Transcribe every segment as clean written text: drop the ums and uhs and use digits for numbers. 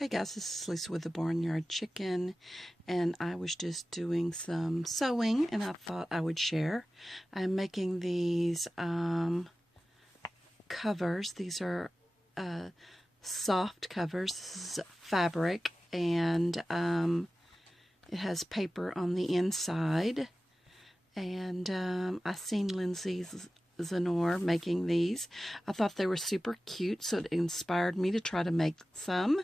Hey guys, this is Lisa with the Barnyard Chicken, and I was just doing some sewing and I thought I would share. I'm making these covers. These are soft covers. This is fabric, and it has paper on the inside. And I seen Lindsay Zenor making these. I thought they were super cute, so it inspired me to try to make some.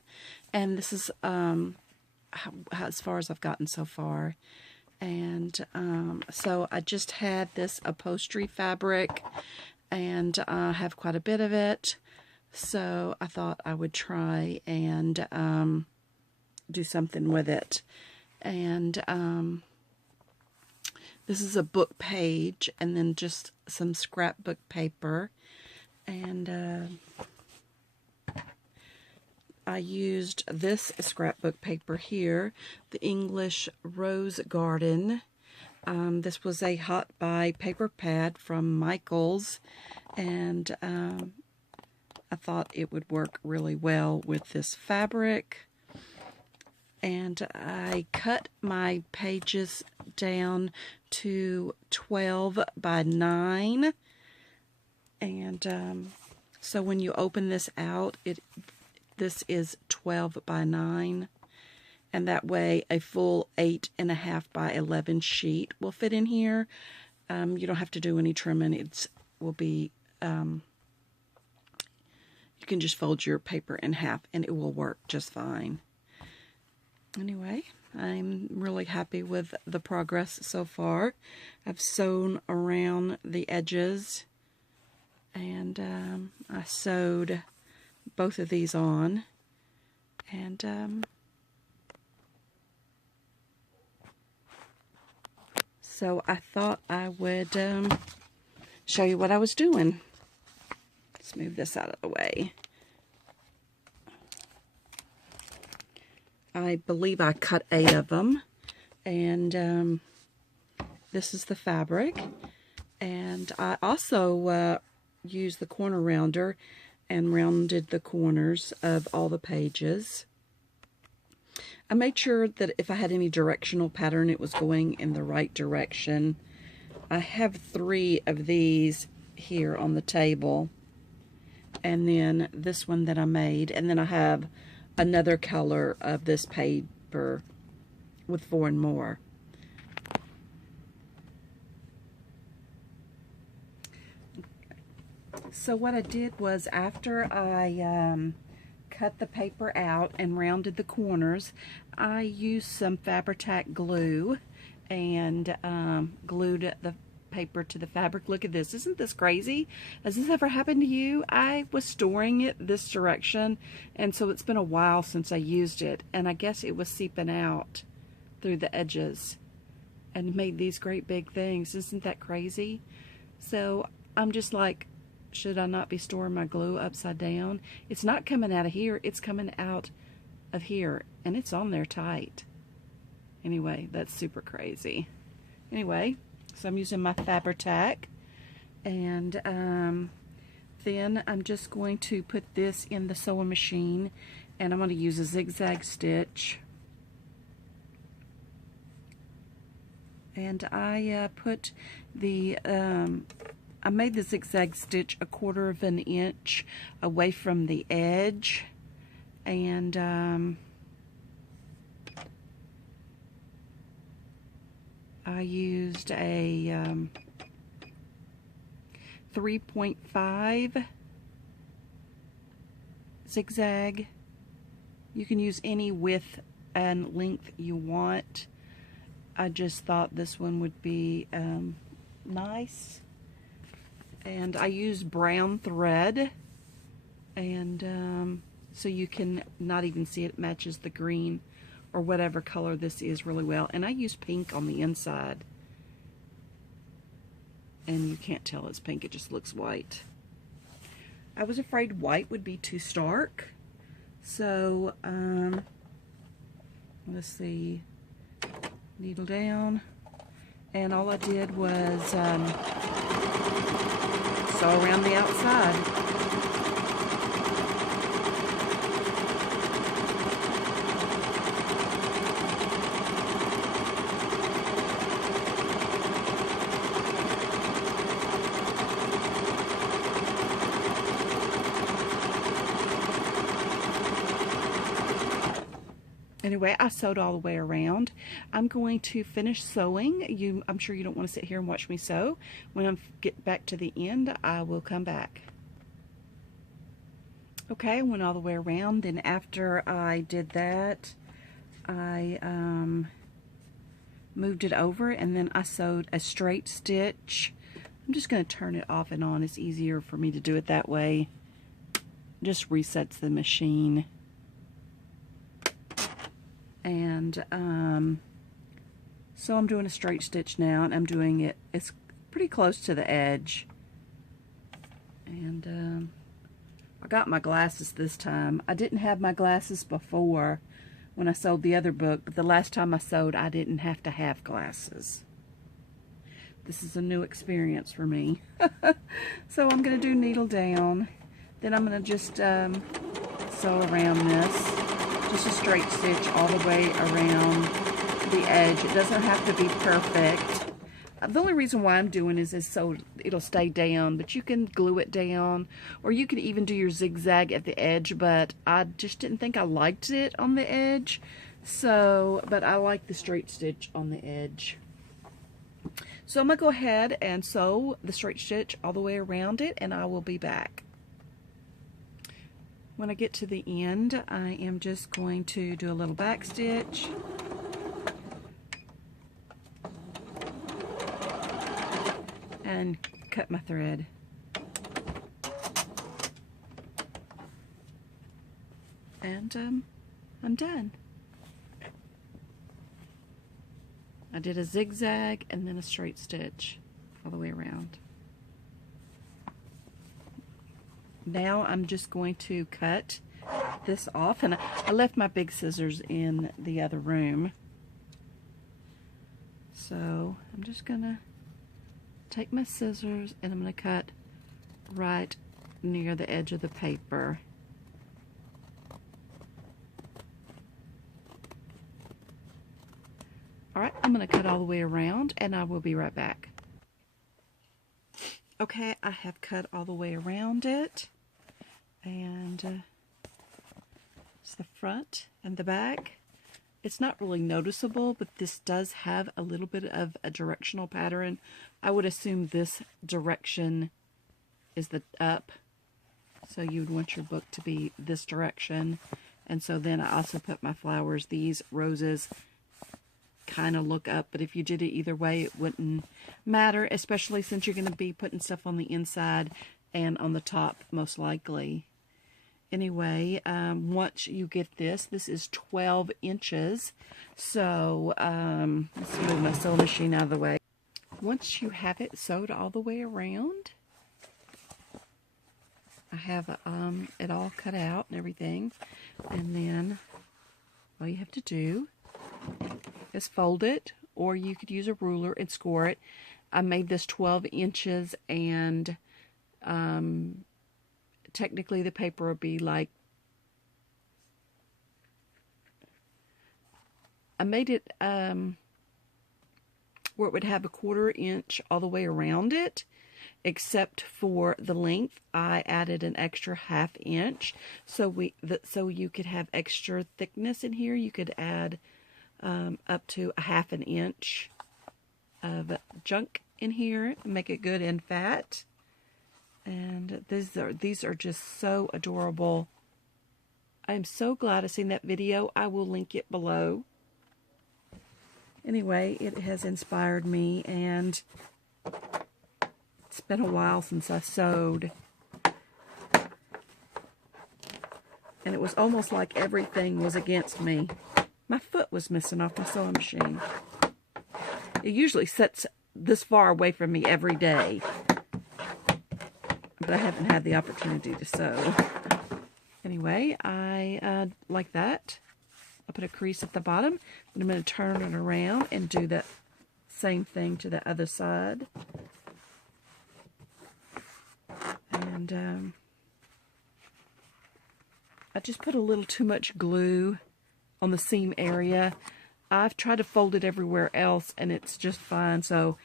And this is as far as I've gotten so far. And so I just had this upholstery fabric, and I have quite a bit of it. So I thought I would try and do something with it. And this is a book page, and then just some scrapbook paper. And I used this scrapbook paper here, the English Rose Garden. This was a hot buy paper pad from Michaels, and I thought it would work really well with this fabric. And I cut my pages down to 12 by 9. And so when you open this out, this is 12 by 9. And that way a full 8.5 by 11 sheet will fit in here. You don't have to do any trimming. It will be, you can just fold your paper in half and it will work just fine. Anyway, I'm really happy with the progress so far. I've sewn around the edges, and I sewed both of these on, and so I thought I would show you what I was doing. Let's move this out of the way. I believe I cut 8 of them, and this is the fabric. And I also used the corner rounder and rounded the corners of all the pages. I made sure that if I had any directional pattern, it was going in the right direction. I have 3 of these here on the table, and then this one that I made, and then I have another color of this paper with 4 more. So what I did was, after I cut the paper out and rounded the corners, I used some Fabri-Tac glue and glued the paper to the fabric. Look at this. Isn't this crazy? Has this ever happened to you? I was storing it this direction, and so it's been a while since I used it, and I guess it was seeping out through the edges and made these great big things. Isn't that crazy? So I'm just like, should I not be storing my glue upside down? It's not coming out of here, it's coming out of here, and it's on there tight. Anyway, that's super crazy. Anyway, so I'm using my Fabri-Tac, and then I'm just going to put this in the sewing machine, and I'm going to use a zigzag stitch. And I put the, I made the zigzag stitch 1/4 of an inch away from the edge, and I used a 3.5 zigzag. You can use any width and length you want. I just thought this one would be nice. And I used brown thread, and so you can not even see it matches the green or whatever color this is really well. And I use pink on the inside, and you can't tell it's pink, it just looks white. I was afraid white would be too stark, so let's see, needle down, and all I did was sew around the outside. anyway, I sewed all the way around. I'm going to finish sewing. I'm sure you don't want to sit here and watch me sew. When I get back to the end, I will come back. Okay, I went all the way around. Then after I did that, I moved it over, and then I sewed a straight stitch. I'm just going to turn it off and on. It's easier for me to do it that way. Just resets the machine. And so I'm doing a straight stitch now, and I'm doing it, it's pretty close to the edge. And I got my glasses this time. I didn't have my glasses before when I sewed the other book, but the last time I sewed, I didn't have to have glasses. This is a new experience for me. So I'm going to do needle down. Then I'm going to just sew around this. Just a straight stitch all the way around the edge. It doesn't have to be perfect. The only reason why I'm doing is so it'll stay down, but you can glue it down, or you can even do your zigzag at the edge, but I just didn't think I liked it on the edge. So, but I like the straight stitch on the edge. So I'm going to go ahead and sew the straight stitch all the way around it, and I will be back. When I get to the end, I am just going to do a little back stitch. And cut my thread. And I'm done. I did a zigzag and then a straight stitch all the way around. Now I'm just going to cut this off, and I left my big scissors in the other room. So I'm just gonna take my scissors and I'm gonna cut right near the edge of the paper. Alright, I'm gonna cut all the way around, and I will be right back. Okay, I have cut all the way around it. And it's the front and the back. It's not really noticeable, but this does have a little bit of a directional pattern. I would assume this direction is the up. So you would want your book to be this direction. And so then I also put my flowers. These roses kind of look up, but if you did it either way, it wouldn't matter, especially since you're going to be putting stuff on the inside and on the top, most likely. Anyway, once you get this is 12 inches. So, let's move my sewing machine out of the way. Once you have it sewed all the way around, I have it all cut out and everything. And then all you have to do is fold it, or you could use a ruler and score it. I made this 12 inches, and technically the paper would be like, I made it where it would have a 1/4 inch all the way around it, except for the length. I added an extra 1/2 inch, so so you could have extra thickness in here. You could add up to a 1/2 inch of junk in here and make it good and fat. And these are just so adorable. I'm so glad I seen that video. I will link it below. Anyway, it has inspired me, and it's been a while since I sewed. And it was almost like everything was against me. My foot was missing off my sewing machine. It usually sits this far away from me every day, but I haven't had the opportunity to sew. Anyway, I like that. I put a crease at the bottom, and I'm going to turn it around and do that same thing to the other side. And I just put a little too much glue on the seam area. I've tried to fold it everywhere else, and it's just fine. So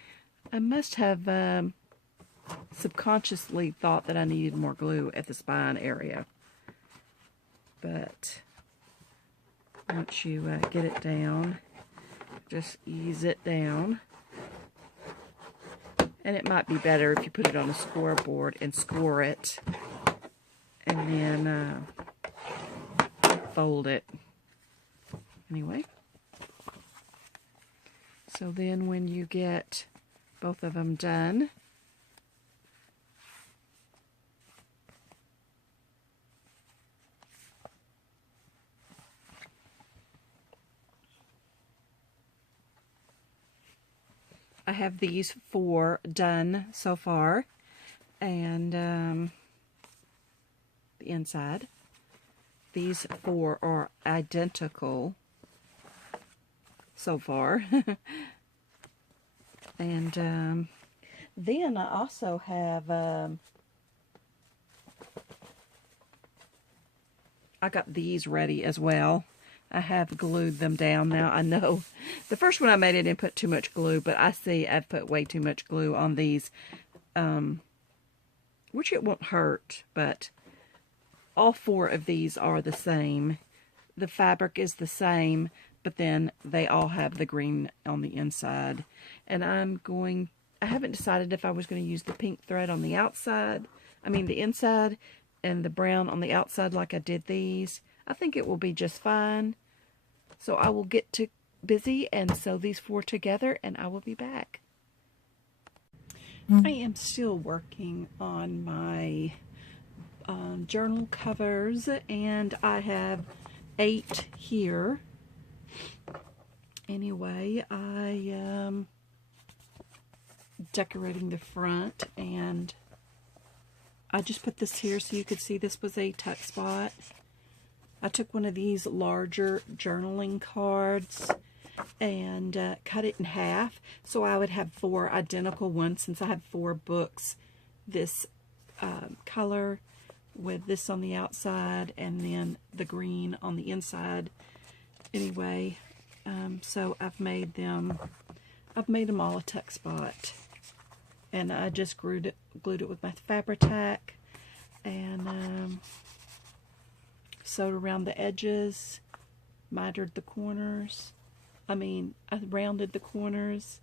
I must have subconsciously thought that I needed more glue at the spine area. But once you get it down, just ease it down. And it might be better if you put it on a scoreboard and score it, and then fold it. Anyway, so then when you get both of them done, I have these 4 done so far, and the inside. These 4 are identical so far. And then I also have, I got these ready as well. I have glued them down now. I know the first one I made, I didn't put too much glue, but I see I've put way too much glue on these, which it won't hurt, but all 4 of these are the same. The fabric is the same, but then they all have the green on the inside. And I haven't decided if I was going to use the pink thread on the outside, the inside, and the brown on the outside like I did these. I think it will be just fine. So I will get busy and sew these 4 together, and I will be back. I am still working on my journal covers, and I have 8 here. Anyway, I am decorating the front, and I just put this here so you could see this was a tuck spot. I took one of these larger journaling cards and cut it in half so I would have 4 identical ones, since I have 4 books this color with this on the outside and then the green on the inside. Anyway, so I've made them all a tuck spot, and I just glued it with my Fabri-Tac, and sewed around the edges, mitered the corners. I rounded the corners,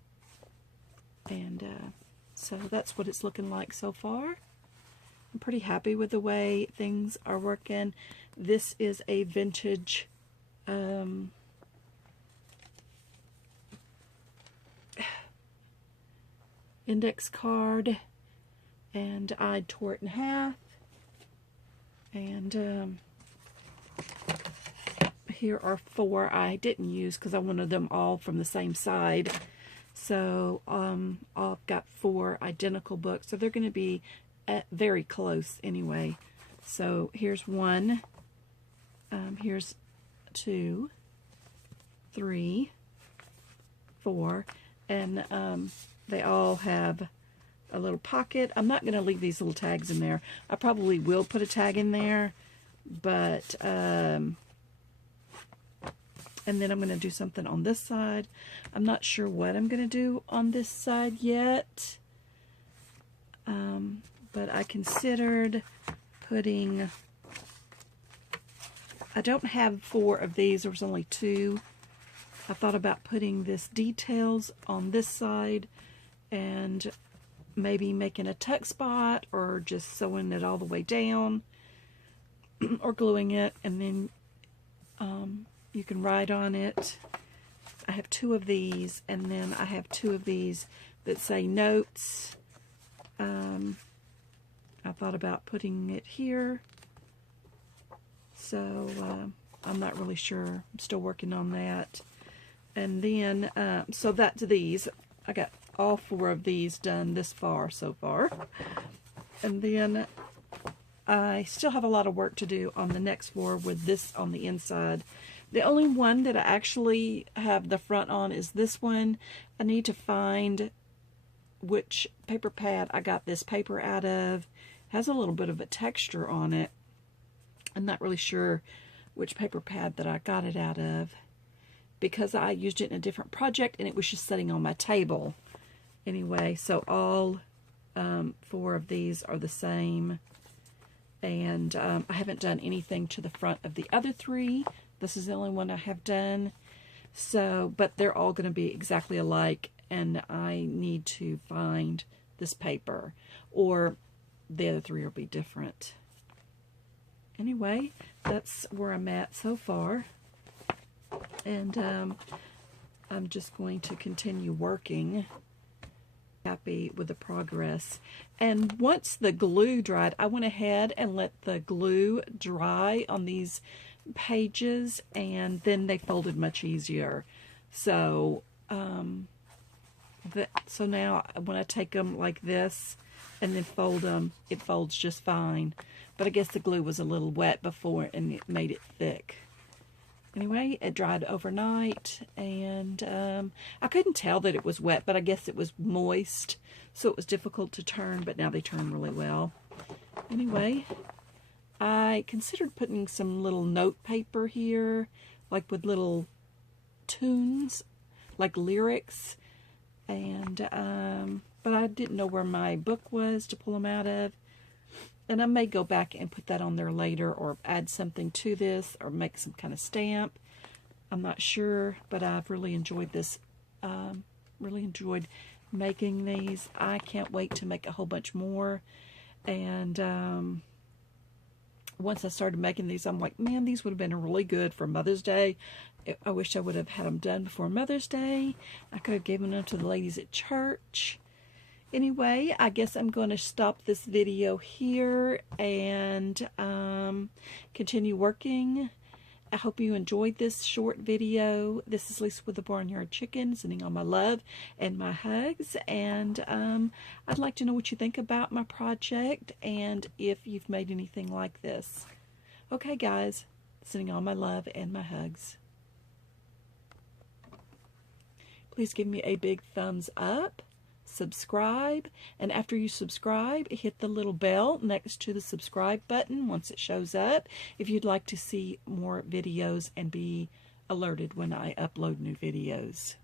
and so that's what it's looking like so far. I'm pretty happy with the way things are working. This is a vintage index card, and I tore it in half, and here are 4 I didn't use because I wanted them all from the same side. So I've got 4 identical books, so they're going to be very close anyway. So here's 1, here's 2, 3, 4, and they all have a little pocket. I'm not going to leave these little tags in there. I probably will put a tag in there, but and then I'm going to do something on this side. I'm not sure what I'm going to do on this side yet, but I considered putting, I don't have 4 of these, there was only 2. I thought about putting this details on this side and maybe making a tuck spot, or just sewing it all the way down, or gluing it, and then you can write on it. I have 2 of these, and then I have 2 of these that say notes. I thought about putting it here, so I'm not really sure. I'm still working on that. And then, so that's these. I got all 4 of these done this far, so far. And then I still have a lot of work to do on the next 4 with this on the inside. The only one that I actually have the front on is this one. I need to find which paper pad I got this paper out of. It has a little bit of a texture on it. I'm not really sure which paper pad that I got it out of, because I used it in a different project and it was just sitting on my table. Anyway, so all 4 of these are the same. And I haven't done anything to the front of the other 3 This is the only one I have done. So, but they're all going to be exactly alike, and I need to find this paper, or the other three will be different. Anyway, that's where I'm at so far, and I'm just going to continue working. Happy with the progress. And once the glue dried, I went ahead and let the glue dry on these pages, and then they folded much easier. So so now when I take them like this and then fold them, it folds just fine. But I guess the glue was a little wet before and it made it thick. Anyway, it dried overnight, and I couldn't tell that it was wet, but I guess it was moist, so it was difficult to turn, but now they turn really well. Anyway, I considered putting some little note paper here, like with little tunes, like lyrics, and but I didn't know where my book was to pull them out of. And I may go back and put that on there later, or add something to this, or make some kind of stamp. I'm not sure, but I've really enjoyed this. Really enjoyed making these. I can't wait to make a whole bunch more. And once I started making these, I'm like, man, these would have been really good for Mother's Day. I wish I would have had them done before Mother's Day. I could have given them to the ladies at church. Anyway, I guess I'm going to stop this video here and continue working. I hope you enjoyed this short video. This is Lisa with the Barnyard Chicken, sending all my love and my hugs. And I'd like to know what you think about my project and if you've made anything like this. Okay, guys, sending all my love and my hugs. Please give me a big thumbs up. Subscribe, and after you subscribe, hit the little bell next to the subscribe button once it shows up if you'd like to see more videos and be alerted when I upload new videos.